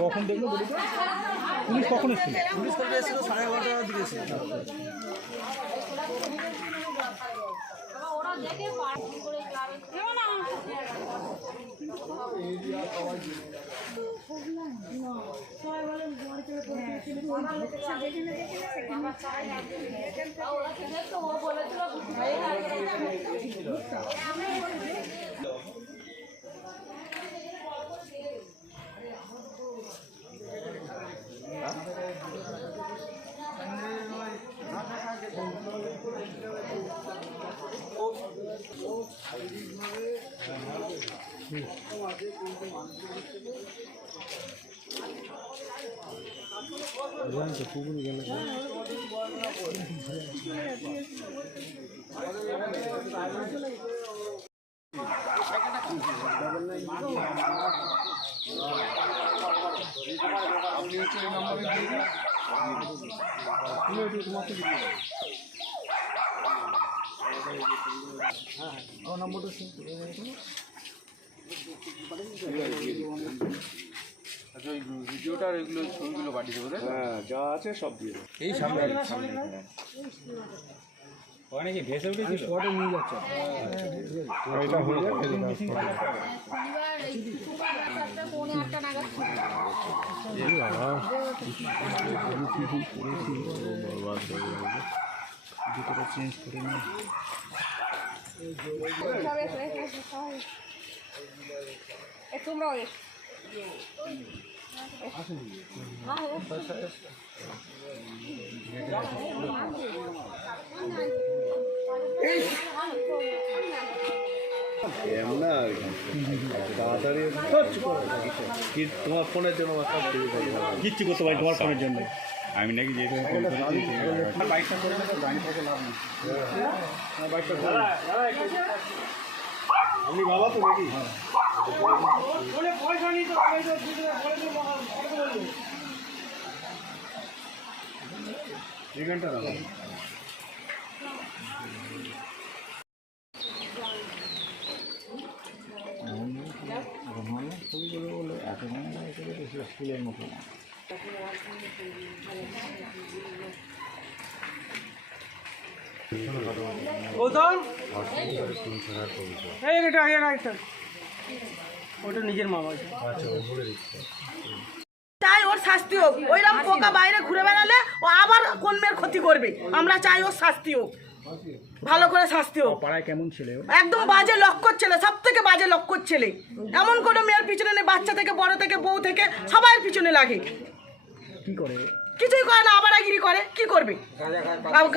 কখন দেখলো পুলিশ কখন এসেছিল? পুলিশ কখন এসেছিল? 11:30 দিকে এসেছিল। ভিডিওটা এগুলো ছবিগুলো পাঠিয়ে দেবো। হ্যাঁ, যা আছে সব দিয়ে এই সামনে ওখানে কি ভেসে উঠেছিল? স্পটে নিয়ে যাচ্ছে। এটা হয়ে যাবে। জুতোটা চেঞ্জ করে নিয়ে তোমার ফোনের জন্য কিচ্ছু করতে পারি তোমার ফোনের জন্য। আমি নাকি যেহেতু বাইকটা করে গাড়ি থেকে লাভ নেই। বাইকটা আপনি বাবা তো নাকি? এখানটা দাও। স্কুলের মতো ওটা নিজের মামা। চাই ওর শাস্তি হোক। ওইরকম পোকা বাইরে ঘুরে বেড়ালে ও আবার কোন মেয়ের ক্ষতি করবে। আমরা চাই ওর শাস্তি হোক, ভালো করে শাস্তি হোক। পাড়ায় কেমন ছেলে? একদম বাজে লক্ষ্য ছেলে, সব থেকে বাজে লক্ষ্য ছেলে। এমন কোনো মেয়ের পিছনে নেই, বাচ্চা থেকে বড় থেকে বউ থেকে সবাই পিছনে লাগে। কি করে? কিছুই করে না, আবারাগিরি করে। কি করবে?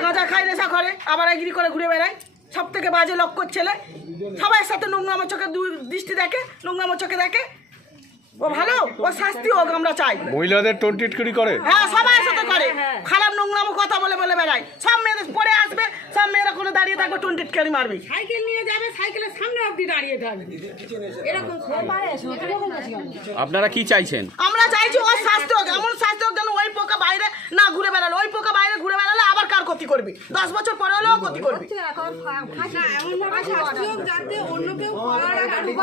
গাঁজা খায়, নেশা করে, আবারাগিরি করে ঘুরে বেড়ায়। সব থেকে বাজে লক্ষ্য ছেলে। সবার সাথে নোংরামো চোখে দৃষ্টি দেখে, নোংরামো চোখে দেখে। ও ভালো, ও শাস্তি হোক আমরা চাই। মহিলাদের টোনটিটকরি করে? হ্যাঁ, সবার সাথে করে। খারাপ নোংরামো কথা বলে বলে বেড়ায়। সব মেয়েদের পরে আসবে, সব মেয়েরা কোনো দাঁড়িয়ে থাকবে, টোনটিটকারি মারবে। সাইকেল নিয়ে যাবে, সাইকেলের সামনে অবধি দাঁড়িয়ে থাকবে। এরকম আপনারা কি চাইছেন? আমরা চাইছি ওর শাস্তি হোক, এমন শাস্তি হোক যেন ওই পোকা বাইরে না ঘুরে বেড়ালো। ওই পোকা বাইরে ঘুরে বেড়ালে আবার কার ক্ষতি করবে? 10 বছর পরে হলেও ক্ষতি করবে। এমন ভাবে শাস্তি হোক যাতে অন্য কেউ করার আগে